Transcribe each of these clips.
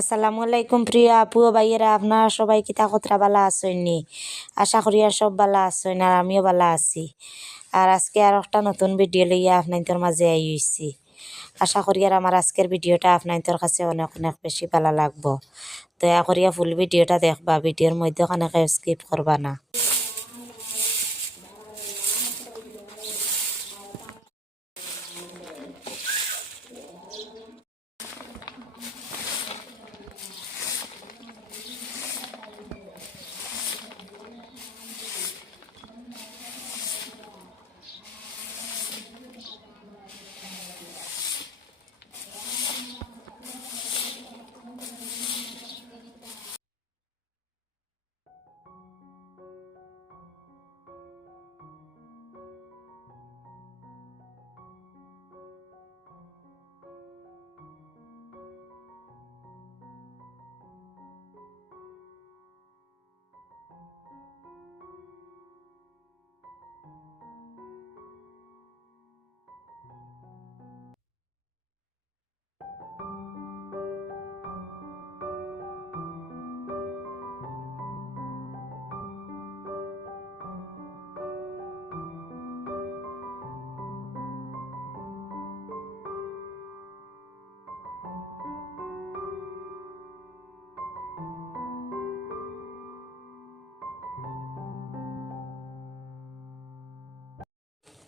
আসসালামু আলাইকুম প্রিয় আপু ভাইয়েরা, আপনারা সবাই কিতা কতরা বালা আসেননি আশা করি আর সব বালা আসেন আর আমিও বালা আছি। আর আজকে আর একটা নতুন ভিডিও লইয়া আপনাদের মাঝে আই হইছি। আশা করি আর আমার আজকের ভিডিওটা আপনাদের কাছে অনেক অনেক বেশি ভালো লাগবো। দয়া করিয়া ফুল ভিডিওটা দেখবা ভিডিওর মধ্যে অনেক স্কিপ করবা না।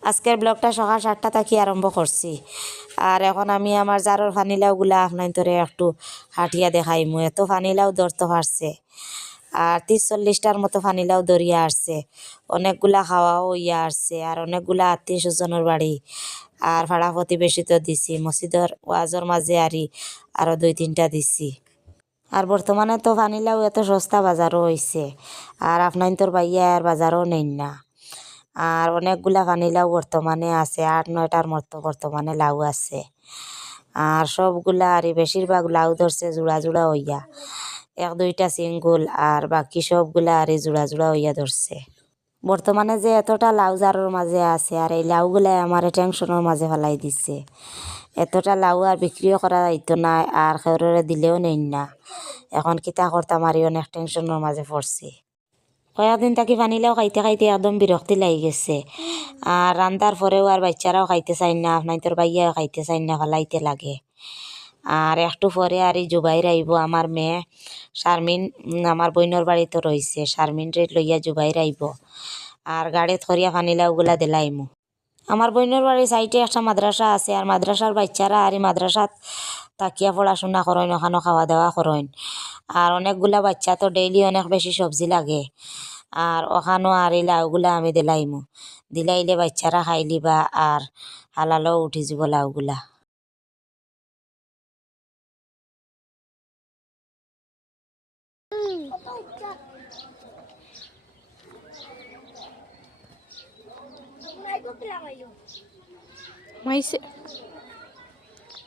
আজকের ব্লগটা সকাল সাতটা থাকি আরম্ভ করছি আর এখন আমি আমার জারোর ফানিলাওগুলা আপনার ধরে একটু হাঁটিয়া দেখাইমু এত ফানিলাও ধরতে পারছে আর তিরিশ চল্লিশটার মতো ফানিলাও দরিয়া আসছে অনেকগুলা খাওয়াও ইয়া আসছে আর অনেকগুলা আত্মীয় স্বজনের বাড়ি আর ভাড়া প্রতিবেশী তো দিছি। মসজিদর ওয়াজর মাঝে আরি আরও দুই তিনটা দিছি। আর বর্তমানে তো ফানিলাও এত সস্তা বাজারও হয়েছে আর আপনার তোর বাইয়া আর বাজারও নেই না। আর অনেকগুলা পানিলাউ বর্তমানে আছে, আট নয়টার মতো বর্তমানে লাউ আছে। আর সবগুলা আর বেশিরভাগ লাউ ধরছে জোড়া জোড়া হইয়া। এক, দুইটা সিঙ্গুল আর বাকি সবগুলা আর জোড়া জোড়া হইয়া ধরছে। বর্তমানে যে এতটা লাউ জারোর মাঝে আছে আর এই লাউগুলাই আমার টেনশনের মাঝে ফেলাই দিচ্ছে এতটা লাউ আর বিক্রিও করা যাইতো না আর খেউরে দিলেও নেই না। এখন কিতা করতাম আর অনেক টেনশনের মাঝে পড়ছি। কয়েকদিন থাকি পানিলেও খাইতে খাইতে একদম বিরক্তি লাগি গেছে। আর রান্দার পরেও আর বাচ্চারাও খাইতে চাই না আপনার তোর বাইয়াও খাইতে চাই না ফলাইতে লাগে। আর একটু পরে আর এই জুবাইর আইব আমার মেয়ে শারমিন আমার বইনর বাড়িতে রয়েছে শারমিন রে লইয়া জুবাইর আইব আর গাড়িত করিয়া পানিলাওগুলা দিলাইমু আমার বইনের বাড়ির সাইডে একটা মাদ্রাসা আছে। আর মাদ্রাসার বাচ্চারা আর এই মাদ্রাসাত তাকিয়া পড়াশোনা করেন ওখানে খাওয়া দাওয়া করেন। আর অনেকগুলা বাচ্চা তো ডেইলি অনেক বেশি সবজি লাগে। আর ওখানেও আর এই লাউগুলা আমি দিলাইমু। দিলাইলে বাচ্চারা খাইলিবা আর হালালও উঠি যাব লাউগুলা। মাইসে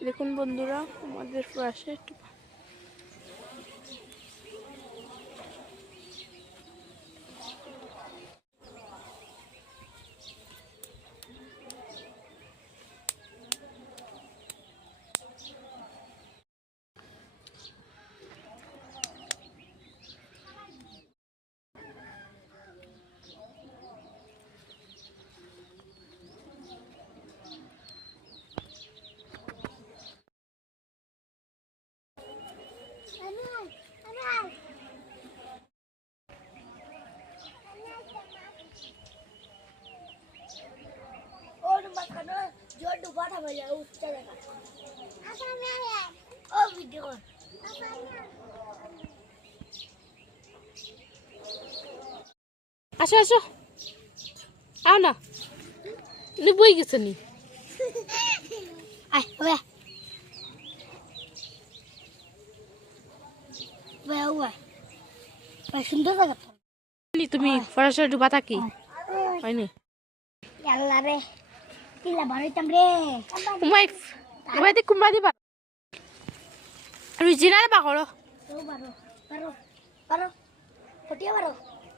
দেখুন বন্ধুরা আমাদের পাশে একটু মাথানো জল ডুবা থাকা যায় উঠতে দেখা ও ভিডিও কর আসো আসো। আও না। নি বই গেছে নি। আয় সুন্দর জায়গা তুমি পড়াশোনা ডুবা থাকি হয়নি? আল্লাহ রে। কিলা বাড়াইতাম রে উমাই উমাই দি কুম্বা দিবা রিজিনাল বা বারো বারো বারো ফটিয়া বারো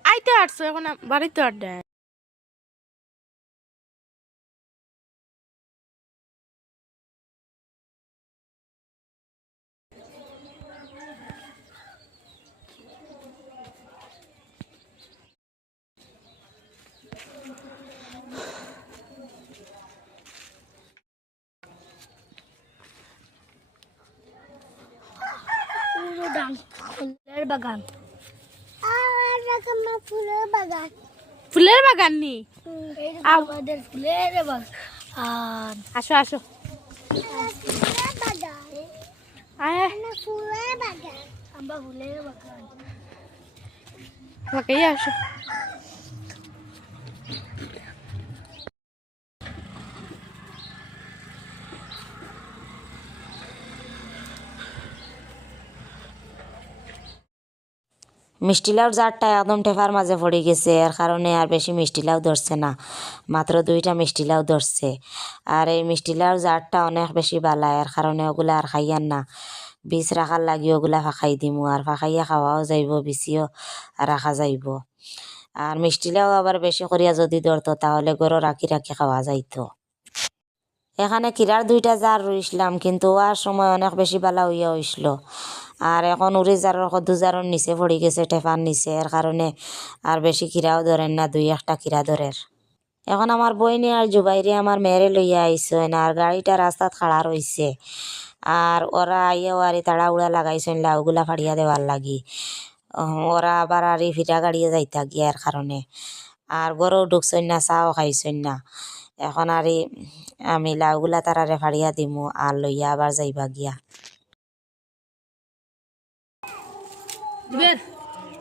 আইতে আটছো এখন বাড়িতে আড্ডা বাগান ফুলের বাগান। ফুলের বাগান। ফুলের বাগান নি? আমাদের ফুলের বাগান। আসো আসো। ফুলের বাগান। আমরা ফুলের বাগান। আমাকেই আসো। মিষ্টি লাউর জারটা একদম ঠেফার মাঝে পড়ে গেছে। এর কারণে আর বেশি মিষ্টি লাউ ধরছে না, মাত্র দুইটা মিষ্টি লাউ ধরছে। আর এই মিষ্টি লাউর জারটা অনেক বেশি বালা, এর কারণে ওগুলা আর খাইয়ান না। বীজ রাখার লাগি ওগুলা ফাঁকাই দিমু, আর ফাঁকাইয়া খাওয়াও যাইব বেশিও রাখা যাইব। আর মিষ্টি লাউ আবার বেশি করিয়া যদি ধরতো, তাহলে গরু রাখি রাখি খাওয়া যাইতো। এখানে কিরার দুইটা জার রইসলাম, কিন্তু ওয়ার সময় অনেক বেশি বালা হইয়া হইসল আর এখন উড়ি জারের দু জারের নিচে পড়ে গেছে টেফার নিচে। এর কারণে আর বেশি কিরাও ধরেন না, দুই একটা কিরা ধরের এখন আমার বইনে আর জুবাইরে আমার মেয়েরে লইয়া আইসেন আর গাড়িটা রাস্তাত খাড়া রইছে আর ওরা আইয়া আরি তাড়া উড়া লাগাইছেন লাউগুলা ফাড়িয়া দেওয়ার লাগি। ওরা আবার আর ফিরা গাড়িয়ে যাইতা গিয়ার কারণে আর গরু ঢুকছেন না চাও খাইছেন না। এখন আর আমি লাউগুলা তারারে ফাড়িয়া দিমু আর লইয়া আবার যাইবা গিয়া।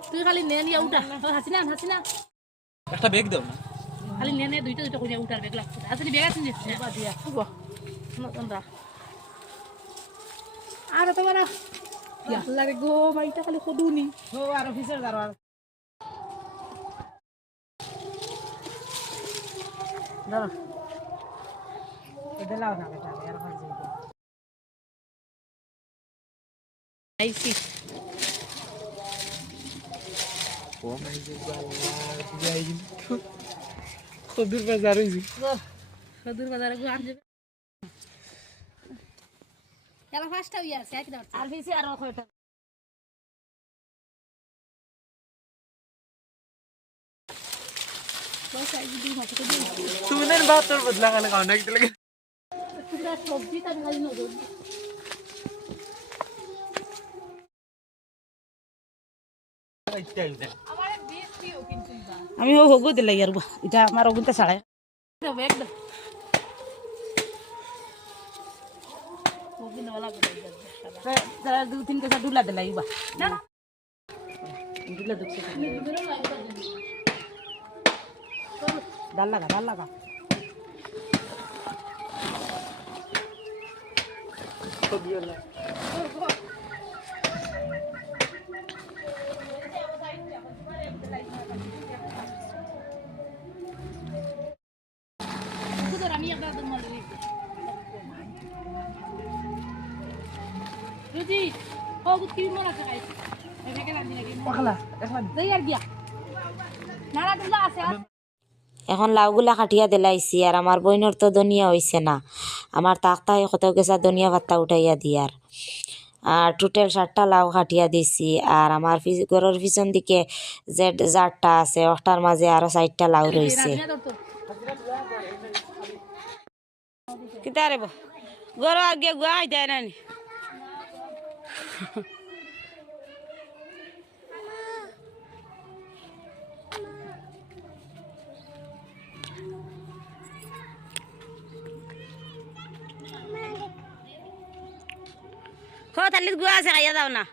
তুই খালি নে নিয়ে উঠা। হাসিনা হাসিনা একটা বেগ দাও খালি নে নে দুইটা দুইটা করে উঠার বেগ লাগছে আসলে বেগ আছে দিয়া। হব তোমরা আর তোমার লাগে গো মাইটা খালি সদুনি ও আর অফিসের দারোয়ার আইসি ও মাই গড যাই কদুর বাজার হইছি। সদুর বাজারে গো আনছে এলা ফাস্টটা ইয়া আছে? কি দাও আর বেশি আর কয়টা? তুমি না বাত বদলা কানে কাউন্ট লাগে। সবজি তার খালি নজর আমি ও হগু দিলে ইয়ার এটা আমার ওগুনতে ছাড়াই বেগ দাও ওগুলো ওলা করে দু তিন কেসা ডুলা দিলে ইবা ডুলা দুঃখে ও কি এখন। দেই আর গিয়া। নানা দুলা আছে এখন লাউগুলা কাটিয়া দিলাইছি আর আমার বইনের তো দনিয়া হইছে না। আমার তাকতাই কত গেছা দনিয়া ভাত্তা উঠাইয়া দিয়ার। আর টোটাল সাতটা লাউ কাটিয়া দিছি আর আমার ঘরের পিছন দিকে যে জারটা আছে ওটার মাঝে আরও চারটা লাউ রইছে। তো কিতা রে গরো আগে গুয়া আছে খাইয়া দাও না।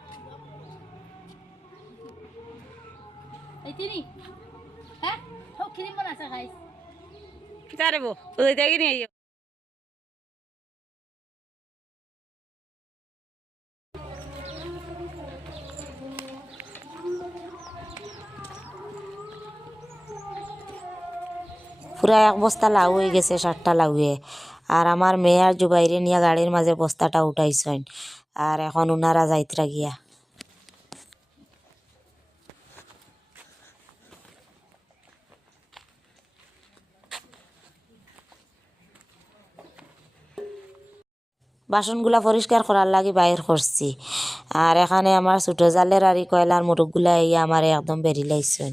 এই তিনি? হ্যাঁ? ও কি মনে আছে গাইস কিতা রে বো ওই দেখি নিয়ে আইও পুরা এক বস্তা লাউ হয়ে গেছে, সাতটা লাউয়ে। আর আমার মেয়ে আর জুবাইরে নিয়ে গাড়ির মাঝে বস্তাটা উঠাইছেন। আর এখন উনারা যাইতরা গিয়া। বাসনগুলা পরিষ্কার করার লাগি বাইর করছি। আর এখানে আমার ছোটো জালের আর কয়লার মুরগগুলা এই আমার একদম বেরি লাইছেন।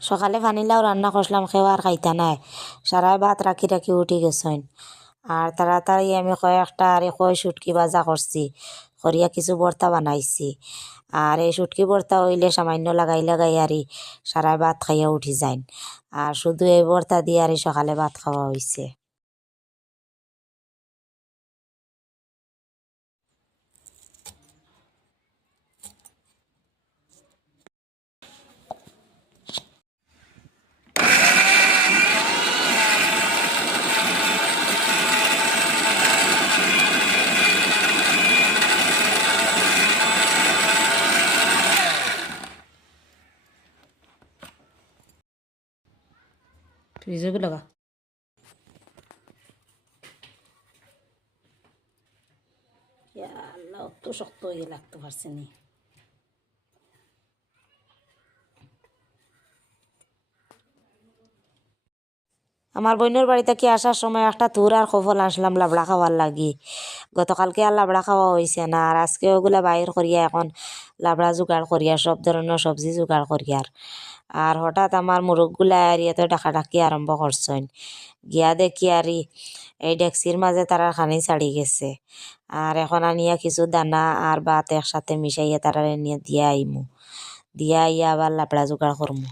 সকালে পানিলাও রান্না করছিলাম আর খাইতা নাই। সারাই ভাত রাখি রাখি উঠি গেছেন আর তাড়াতাড়ি আমি কয়েকটা আর কয় শুটকি ভাজা করছি করিয়া কিছু ভর্তা বানাইছি। আর এই শুটকি ভর্তা হইলে সামান্য লাগাই লাগাই আরি সারাই ভাত খাইয়া উঠি যাইন। আর শুধু এই ভর্তা দিয়ে আরি সকালে ভাত খাওয়া হয়েছে ফ্রিজে লাগা আল্লাহ অত শক্ত হয়ে লাগতে পারছে নি। আমার বোনের বাড়িতে কি আসার সময় একটা তুর আর কফল আসলাম লাবড়া খাওয়ার লাগি? গতকালকে আর লাবড়া খাওয়া হয়েছে না, আর আজকে ওগুলা বাইর করিয়া এখন লাবড়া জোগাড় করিয়া, সব ধরনের সবজি জোগাড় করিয়ার। আর হঠাৎ আমার মুরগগুলা আর ইয়েতে ডাকাডাকি আরম্ভ করছেন। গিয়া দেখি আর এই ডেক্সির মাঝে তারা খানি ছাড়ি গেছে। আর এখন আনিয়া কিছু দানা আর ভাত একসাথে মিশাইয়া তারা নিয়ে দিয়া আইমু। দিয়া আইয়া আবার লাবড়া জোগাড় করমু।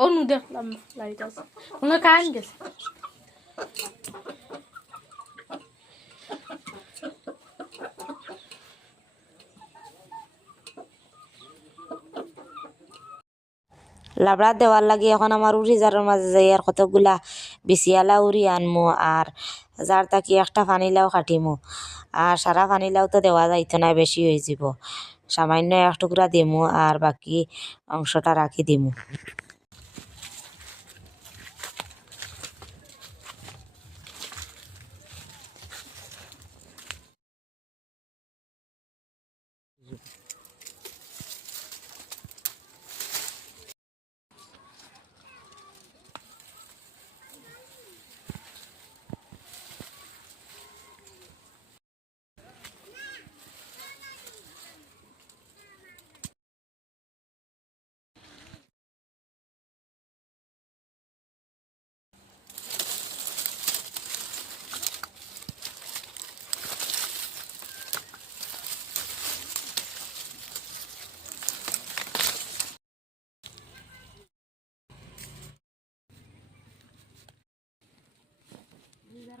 ও নু? দেখলাম লাইট আছে মনে কারেন্ট গেছে। লাবড়া দেওয়ার লাগি এখন আমার উড়ি জারের মাঝে যাই আর কতগুলা বিছিয়ালা উড়ি আনমু আর যার তাকি একটা ফানিলাও কাটিমু। আর সারা ফানিলাও তো দেওয়া যাইতো না বেশি হয়ে যাব। সামান্য এক টুকরা দিমু আর বাকি অংশটা রাখি দিমু।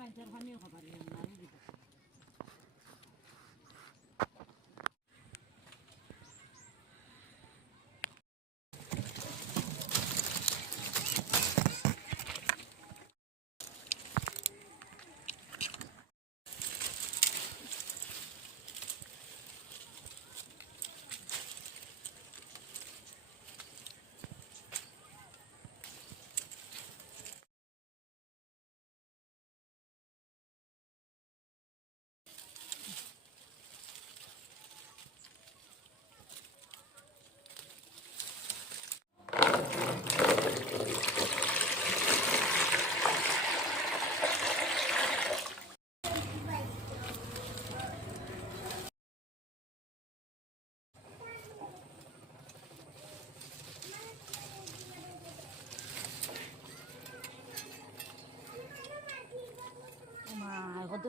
看这块没有好吧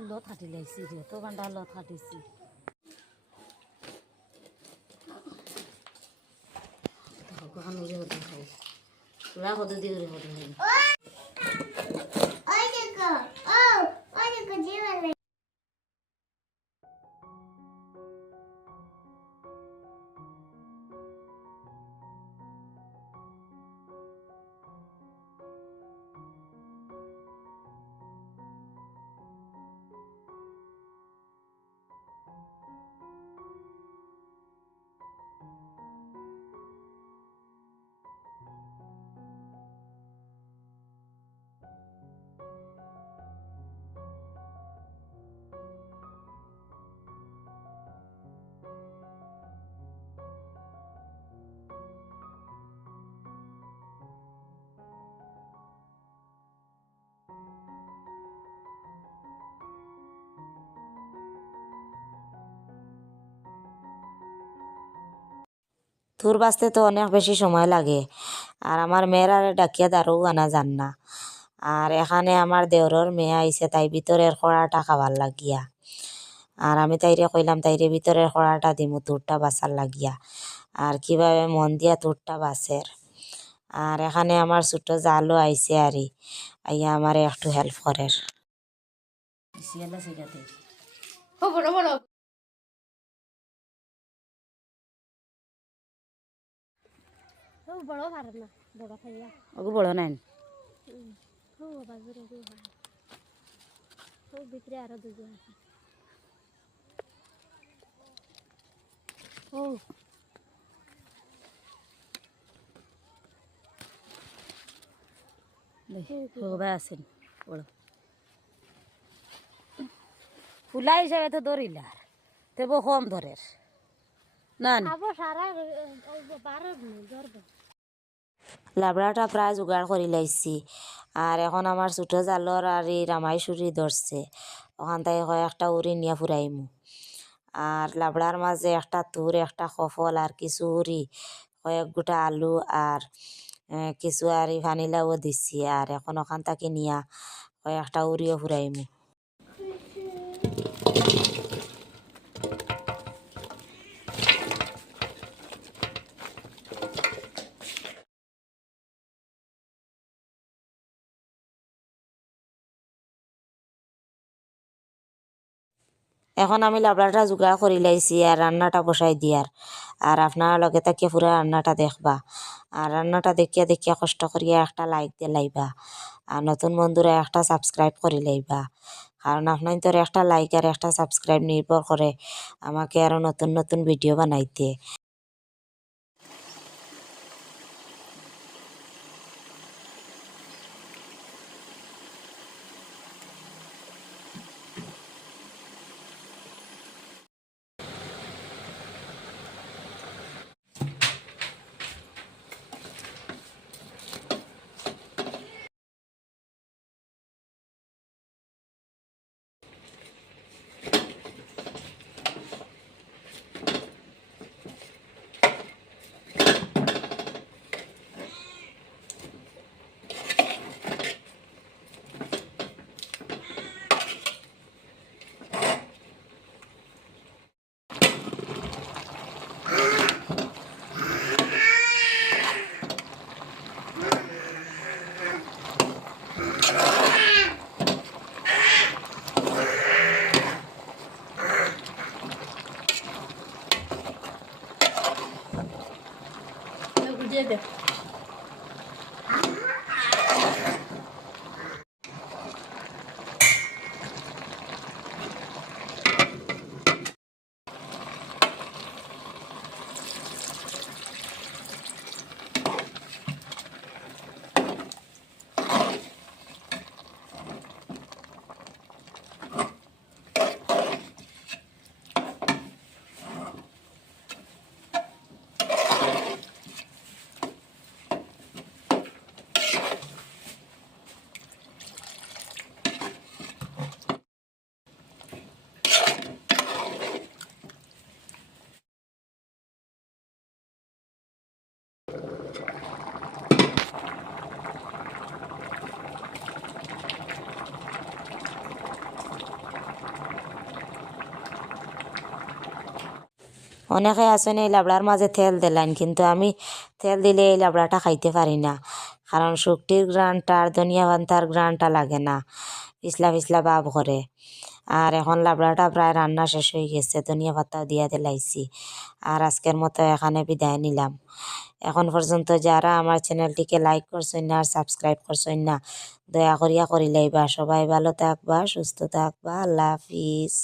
লত হাঁটি লাইছি রে তো ঘণ্টা লত হাঁটিছি কত দিয়ে হতে হয় তোর বাঁচতে তো অনেক বেশি সময় লাগে। আর আমার মেয়েরা ডাকিয়া দারও আনা যান না। আর এখানে আমার দেওরর মেয়ে আইসে তাই ভিতরের খড়াটা খাবার লাগিয়া। আর আমি তাইরে কইলাম, তাইরে ভিতরের খড়াটা দিমু, তোরটা বাঁচার লাগিয়া। আর কীভাবে মন দিয়া তোরটা বাঁচের? আর এখানে আমার ছোট জালও আইসে আরি, আইয়া আমারে একটু হেল্প করের। বড় পারে না বড় খাইয়া ওগু বড় নাই ও বাজুরে ও ও ভিতরে আরও দুজন আছে ও আছেন বড় ফুলা হিসাবে তো ধরিলার তেবো কম ধরের না না সারা লাবড়াটা প্রায় জোগাড় করে লাইছি আর এখন আমার ছোট জালর আর এই রামাইশুরি ধরছে ওখান থেকে কয়েকটা উড়ি নিয়ে ফুরাইমু আর লাবড়ার মাঝে একটা তুর একটা সফল আর কিছু উড়ি কয়েক গোটা আলু আর কিছু আর ভানিলাও দিছি। আর এখন ওখান থেকে নিয়া কয়েকটা উড়িও ফুরাইমু এখন আমি লাবড়াটা জোগাড় করে লাইছি আর রান্নাটা বসাই দিয়ার আর আপনারা লগে তাকিয়ে পুরো রান্নাটা দেখবা। আর রান্নাটা দেখিয়া দেখিয়া কষ্ট করিয়া একটা লাইক দিয়ে লাইবা। আর নতুন বন্ধুরা একটা সাবস্ক্রাইব করে লাইবা। কারণ আপনার তোর একটা লাইক আর একটা সাবস্ক্রাইব নির্ভর করে আমাকে আরও নতুন নতুন ভিডিও বানাইতে। অনেকে আছেন এই লাবড়ার মাঝে তেল দিলেন কিন্তু আমি তেল দিলে এই লাবড়াটা খাইতে পারি না। কারণ শুকটির গ্রানটা আর ধনিয়া পান্তার গ্রানটা লাগে না, পিছলা পিছলা ভাব করে। আর এখন লাবড়াটা প্রায় রান্না শেষ হয়ে গেছে ধনিয়া পাতাও দিয়া দিলাইছি। আর আজকের মতো এখানে বিদায় নিলাম। এখন পর্যন্ত যারা আমার চ্যানেলটিকে লাইক করছেন না আর সাবস্ক্রাইব করছেন না, দয়া করিয়া করিলাইবা সবাই ভালো থাকবা, সুস্থ থাকবা, আল্লাহ হাফিজ।